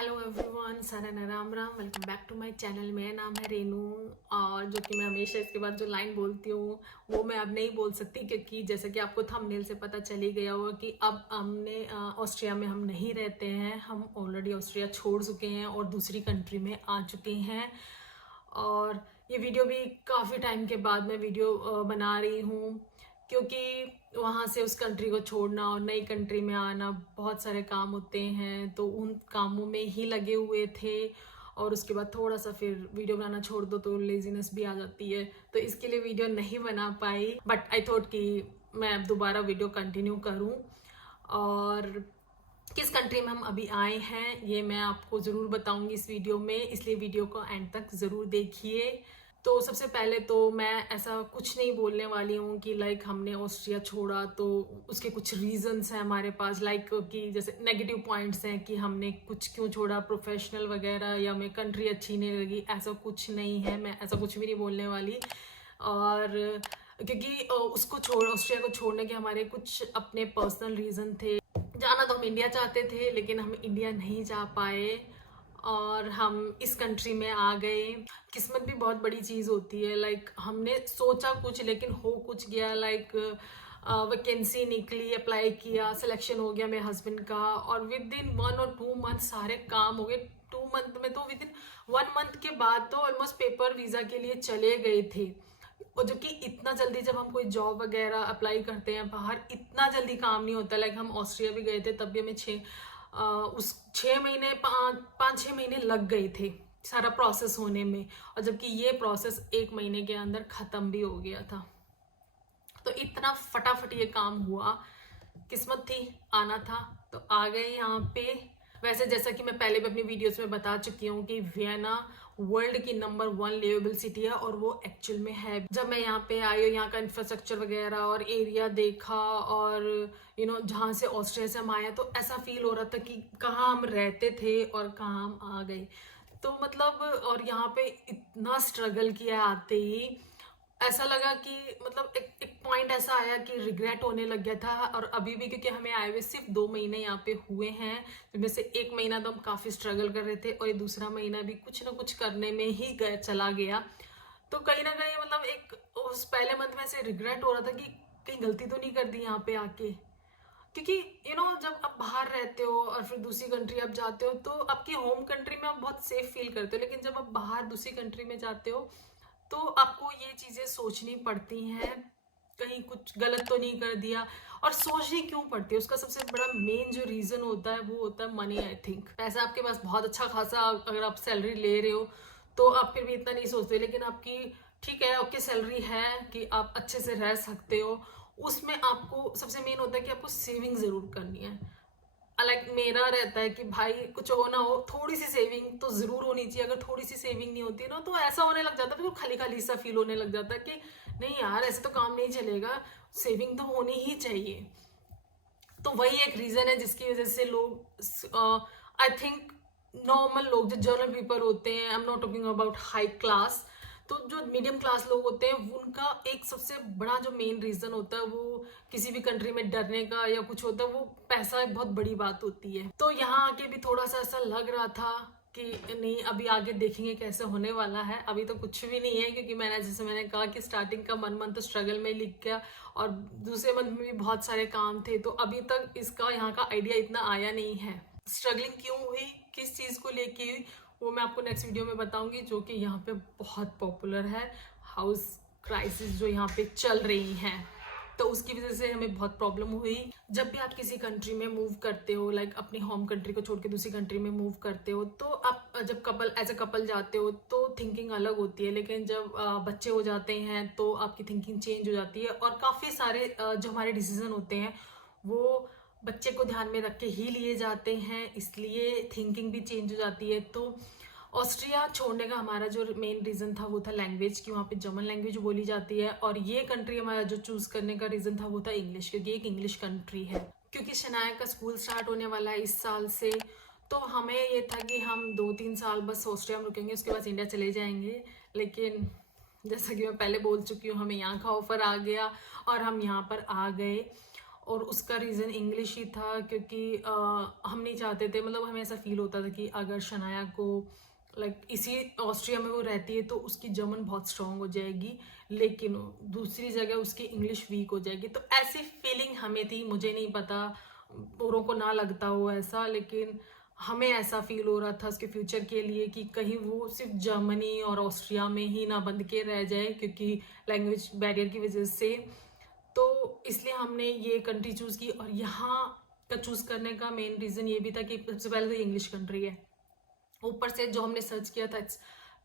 Hello everyone, सारा Ram Ram. Welcome back to my channel. मेरा नाम है रेनू और जो कि मैं हमेशा इसके बाद जो लाइन बोलती हूँ वो मैं अब नहीं बोल सकती, क्योंकि जैसे कि आपको थंबनेल से पता चल ही गया होगा कि अब हमने ऑस्ट्रिया में हम नहीं रहते हैं। हम ऑलरेडी ऑस्ट्रिया छोड़ चुके हैं और दूसरी कंट्री में आ चुके हैं। और ये वीडियो भी काफ़ी टाइम के बाद मैं वीडियो बना रही हूँ, क्योंकि वहाँ से उस कंट्री को छोड़ना और नई कंट्री में आना बहुत सारे काम होते हैं, तो उन कामों में ही लगे हुए थे। और उसके बाद थोड़ा सा फिर वीडियो बनाना छोड़ दो तो लेजीनेस भी आ जाती है, तो इसके लिए वीडियो नहीं बना पाई। बट आई थॉट कि मैं अब दोबारा वीडियो कंटिन्यू करूँ। और किस कंट्री में हम अभी आए हैं ये मैं आपको ज़रूर बताऊंगी इस वीडियो में, इसलिए वीडियो को एंड तक ज़रूर देखिए। तो सबसे पहले तो मैं ऐसा कुछ नहीं बोलने वाली हूँ कि लाइक हमने ऑस्ट्रिया छोड़ा तो उसके कुछ रीजंस हैं हमारे पास, लाइक कि जैसे नेगेटिव पॉइंट्स हैं कि हमने कुछ क्यों छोड़ा, प्रोफेशनल वगैरह, या हमें कंट्री अच्छी नहीं लगी। ऐसा कुछ नहीं है, मैं ऐसा कुछ भी नहीं बोलने वाली। और क्योंकि उसको छोड़ ऑस्ट्रिया को छोड़ने के हमारे कुछ अपने पर्सनल रीज़न थे। जाना तो हम इंडिया चाहते थे लेकिन हम इंडिया नहीं जा पाए और हम इस कंट्री में आ गए। किस्मत भी बहुत बड़ी चीज़ होती है। लाइक हमने सोचा कुछ लेकिन हो कुछ गया। लाइक वैकेंसी निकली, अप्लाई किया, सिलेक्शन हो गया मेरे हस्बैंड का, और विद इन 1 और 2 मंथ सारे काम हो गए। 2 मंथ में तो विद इन 1 मंथ के बाद तो ऑलमोस्ट पेपर वीज़ा के लिए चले गए थे। और जो कि इतना जल्दी जब हम कोई जॉब वगैरह अप्लाई करते हैं बाहर, इतना जल्दी काम नहीं होता। लाइक हम ऑस्ट्रिया भी गए थे तब भी हमें 6 महीने 5-6 महीने लग गए थे सारा प्रोसेस होने में, और जबकि ये प्रोसेस 1 महीने के अंदर ख़त्म भी हो गया था। तो इतना फटाफट ये काम हुआ। किस्मत थी, आना था तो आ गए यहाँ पे। वैसे जैसा कि मैं पहले भी अपनी वीडियोस में बता चुकी हूँ कि वियना वर्ल्ड की नंबर 1 लिवेबल सिटी है, और वो एक्चुअल में है। जब मैं यहाँ पे आई और यहाँ का इंफ्रास्ट्रक्चर वगैरह और एरिया देखा, और जहाँ से ऑस्ट्रिया से हम आए, तो ऐसा फील हो रहा था कि कहाँ हम रहते थे और कहाँ हम आ गए। तो मतलब, और यहाँ पे इतना स्ट्रगल किया आते ही, ऐसा लगा कि मतलब एक पॉइंट ऐसा आया कि रिग्रेट होने लग गया था। और अभी भी, क्योंकि हमें आए हुए सिर्फ 2 महीने यहाँ पे हुए हैं, जिनमें से 1 महीना तो हम काफ़ी स्ट्रगल कर रहे थे और ये दूसरा महीना भी कुछ ना कुछ करने में ही चला गया। तो कहीं ना कहीं मतलब एक उस पहले मंथ में ऐसे रिग्रेट हो रहा था कि कहीं गलती तो नहीं कर दी यहाँ पे आके। क्योंकि जब आप बाहर रहते हो और फिर दूसरी कंट्री आप जाते हो तो आपकी होम कंट्री में आप बहुत सेफ फील करते हो, लेकिन जब आप बाहर दूसरी कंट्री में जाते हो तो आपको ये चीज़ें सोचनी पड़ती हैं, कहीं कुछ गलत तो नहीं कर दिया। और सोचनी क्यों पड़ती है, उसका सबसे बड़ा मेन जो रीज़न होता है वो होता है मनी। आई थिंक पैसा आपके पास बहुत अच्छा खासा, अगर आप सैलरी ले रहे हो तो आप फिर भी इतना नहीं सोचते, लेकिन आपकी ठीक है, आपकी सैलरी है कि आप अच्छे से रह सकते हो, उसमें आपको सबसे मेन होता है कि आपको सेविंग ज़रूर करनी है। लाइक मेरा रहता है कि भाई कुछ हो ना हो थोड़ी सी सेविंग तो जरूर होनी चाहिए। अगर थोड़ी सी सेविंग नहीं होती ना तो ऐसा होने लग जाता है, बिल्कुल खाली खाली सा फील होने लग जाता है कि नहीं यार ऐसे तो काम नहीं चलेगा, सेविंग तो होनी ही चाहिए। तो वही एक रीजन है जिसकी वजह से लोग, आई थिंक नॉर्मल लोग जो जनरल पीपल होते हैं, I am not talking about high class, तो जो मीडियम क्लास लोग होते हैं उनका एक सबसे बड़ा जो मेन रीजन होता है वो किसी भी कंट्री में डरने का या कुछ होता है, वो पैसा एक बहुत बड़ी बात होती है। तो यहाँ आके भी थोड़ा सा ऐसा लग रहा था कि नहीं, अभी आगे देखेंगे कैसे होने वाला है। अभी तो कुछ भी नहीं है, क्योंकि जैसे मैंने कहा कि स्टार्टिंग का 1 मंथ तो स्ट्रगल में लिख गया और दूसरे मंथ में भी बहुत सारे काम थे, तो अभी तक इसका यहाँ का आइडिया इतना आया नहीं है। स्ट्रगलिंग क्यों हुई, किस चीज़ को लेके हुई, वो मैं आपको नेक्स्ट वीडियो में बताऊंगी, जो कि यहाँ पे बहुत पॉपुलर है, हाउस क्राइसिस जो यहाँ पे चल रही हैं। तो उसकी वजह से हमें बहुत प्रॉब्लम हुई। जब भी आप किसी कंट्री में मूव करते हो, लाइक अपनी होम कंट्री को छोड़ के दूसरी कंट्री में मूव करते हो, तो आप जब एज अ कपल जाते हो तो थिंकिंग अलग होती है, लेकिन जब बच्चे हो जाते हैं तो आपकी थिंकिंग चेंज हो जाती है। और काफ़ी सारे जो हमारे डिसीजन होते हैं वो बच्चे को ध्यान में रख के ही लिए जाते हैं, इसलिए थिंकिंग भी चेंज हो जाती है। तो ऑस्ट्रिया छोड़ने का हमारा जो मेन रीज़न था वो था लैंग्वेज, कि वहाँ पे जर्मन लैंग्वेज बोली जाती है, और ये कंट्री हमारा जो चूज़ करने का रीज़न था वो था इंग्लिश, क्योंकि एक इंग्लिश कंट्री है। क्योंकि शनाया का स्कूल स्टार्ट होने वाला है इस साल से, तो हमें ये था कि हम 2-3 साल बस ऑस्ट्रिया में रुकेंगे, उसके बाद इंडिया चले जाएंगे। लेकिन जैसा कि मैं पहले बोल चुकी हूँ, हमें यहाँ का ऑफर आ गया और हम यहाँ पर आ गए। और उसका रीज़न इंग्लिश ही था, क्योंकि हम नहीं चाहते थे, मतलब हमें ऐसा फील होता था कि अगर शनाया को इसी ऑस्ट्रिया में वो रहती है तो उसकी जर्मन बहुत स्ट्रांग हो जाएगी, लेकिन दूसरी जगह उसकी इंग्लिश वीक हो जाएगी। तो ऐसी फीलिंग हमें थी, मुझे नहीं पता औरों को ना लगता हो ऐसा, लेकिन हमें ऐसा फील हो रहा था उसके फ्यूचर के लिए कि कहीं वो सिर्फ जर्मनी और ऑस्ट्रिया में ही ना बंद के रह जाए, क्योंकि लैंग्वेज बैरियर की वजह से। तो इसलिए हमने ये कंट्री चूज़ की, और यहाँ का चूज़ करने का मेन रीज़न ये भी था कि सबसे पहले तो इंग्लिश कंट्री है, ऊपर से जो हमने सर्च किया था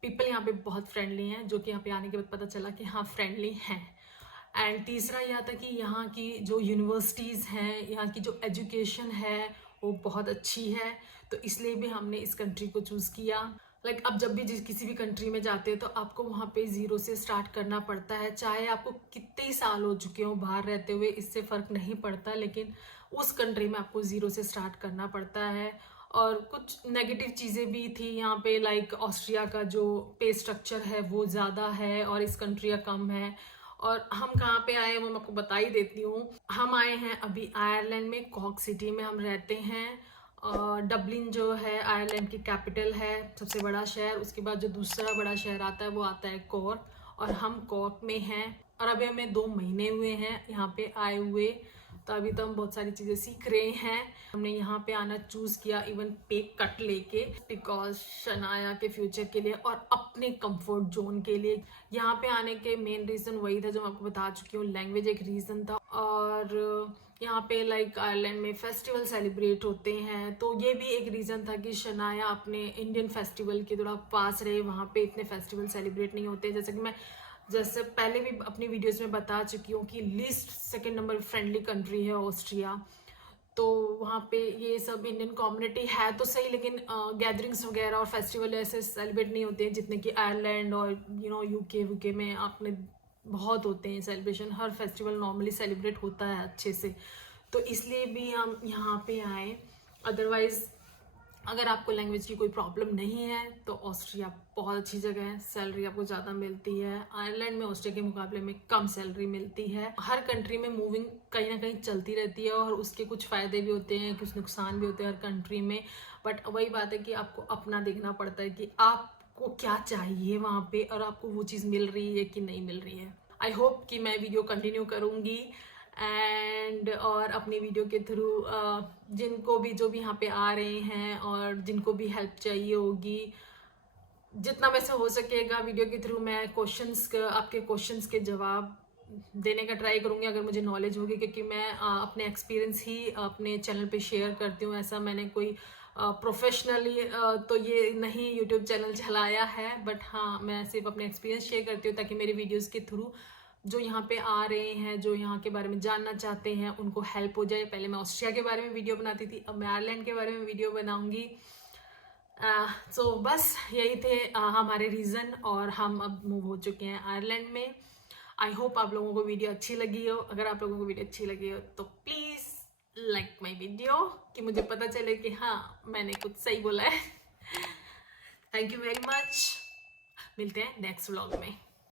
पीपल यहाँ पे बहुत फ्रेंडली हैं, जो कि यहाँ पे आने के बाद पता चला कि हाँ फ्रेंडली हैं। एंड तीसरा यह था कि यहाँ की जो यूनिवर्सिटीज़ हैं, यहाँ की जो एजुकेशन है वो बहुत अच्छी है, तो इसलिए भी हमने इस कंट्री को चूज़ किया। अब जब भी किसी भी कंट्री में जाते हो तो आपको वहाँ पे ज़ीरो से स्टार्ट करना पड़ता है, चाहे आपको कितने ही साल हो चुके हो बाहर रहते हुए, इससे फ़र्क नहीं पड़ता, लेकिन उस कंट्री में आपको ज़ीरो से स्टार्ट करना पड़ता है। और कुछ नेगेटिव चीज़ें भी थी यहाँ पे, ऑस्ट्रिया का जो पे स्ट्रक्चर है वो ज़्यादा है और इस कंट्री का कम है। और हम कहाँ पे आए वो मैं आपको बता ही देती हूँ। हम आए हैं अभी आयरलैंड में, कॉक सिटी में हम रहते हैं। डबलिन जो है आयरलैंड की कैपिटल है, सबसे बड़ा शहर। उसके बाद जो दूसरा बड़ा शहर आता है वो आता है कॉर्क, और हम कॉर्क में हैं। और अभी हमें 2 महीने हुए हैं यहाँ पे आए हुए, तो अभी तो हम बहुत सारी चीज़ें सीख रहे हैं। हमने यहाँ पे आना चूज़ किया इवन पे कट लेके, बिकॉज शनाया के फ्यूचर के लिए और अपने कंफर्ट जोन के लिए। यहाँ पे आने के मेन रीज़न वही था जो मैं आपको बता चुकी हूँ, लैंग्वेज एक रीज़न था। और यहाँ पे आयरलैंड में फेस्टिवल सेलिब्रेट होते हैं, तो ये भी एक रीज़न था कि शनाया अपने इंडियन फेस्टिवल के थोड़ा पास रहे। वहाँ पे इतने फेस्टिवल सेलिब्रेट नहीं होते, जैसे पहले भी अपनी वीडियोस में बता चुकी हूँ कि list 2nd number friendly country है ऑस्ट्रिया। तो वहाँ पे ये सब इंडियन कम्युनिटी है तो सही, लेकिन गैदरिंग्स वगैरह और फेस्टिवल ऐसे सेलिब्रेट नहीं होते हैं जितने कि आयरलैंड और यूके में आपने बहुत होते हैं सेलिब्रेशन। हर फेस्टिवल नॉर्मली सेलिब्रेट होता है अच्छे से, तो इसलिए भी हम यहाँ पे आए। अदरवाइज़ अगर आपको लैंग्वेज की कोई प्रॉब्लम नहीं है तो ऑस्ट्रिया बहुत अच्छी जगह है, सैलरी आपको ज़्यादा मिलती है। आयरलैंड में ऑस्ट्रिया के मुकाबले में कम सैलरी मिलती है। हर कंट्री में मूविंग कहीं ना कहीं चलती रहती है, और उसके कुछ फ़ायदे भी होते हैं, कुछ नुकसान भी होते हैं हर कंट्री में। बट वही बात है कि आपको अपना देखना पड़ता है कि आपको क्या चाहिए वहाँ पे, और आपको वो चीज़ मिल रही है कि नहीं मिल रही है। आई होप कि मैं वीडियो कंटिन्यू करूँगी एंड और अपनी वीडियो के थ्रू जिनको भी जो भी यहाँ पे आ रहे हैं और जिनको भी हेल्प चाहिए होगी, जितना वैसे हो सकेगा वीडियो के थ्रू मैं आपके क्वेश्चंस के जवाब देने का ट्राई करूँगी, अगर मुझे नॉलेज होगी। क्योंकि मैं अपने एक्सपीरियंस ही अपने चैनल पे शेयर करती हूँ, ऐसा मैंने कोई प्रोफेशनली तो ये नहीं यूट्यूब चैनल चलाया है, बट हाँ मैं सिर्फ अपने एक्सपीरियंस शेयर करती हूँ ताकि मेरी वीडियोज़ के थ्रू जो यहाँ पे आ रहे हैं, जो यहाँ के बारे में जानना चाहते हैं, उनको हेल्प हो जाए। पहले मैं ऑस्ट्रिया के बारे में वीडियो बनाती थी, अब मैं आयरलैंड के बारे में वीडियो बनाऊंगी। सो बस यही थे हमारे रीज़न, और हम अब मूव हो चुके हैं आयरलैंड में। आई होप आप लोगों को वीडियो अच्छी लगी हो। अगर आप लोगों को वीडियो अच्छी लगी हो तो प्लीज़ लाइक माई वीडियो, कि मुझे पता चले कि हाँ मैंने कुछ सही बोला है। थैंक यू वेरी मच, मिलते हैं नेक्स्ट व्लॉग में।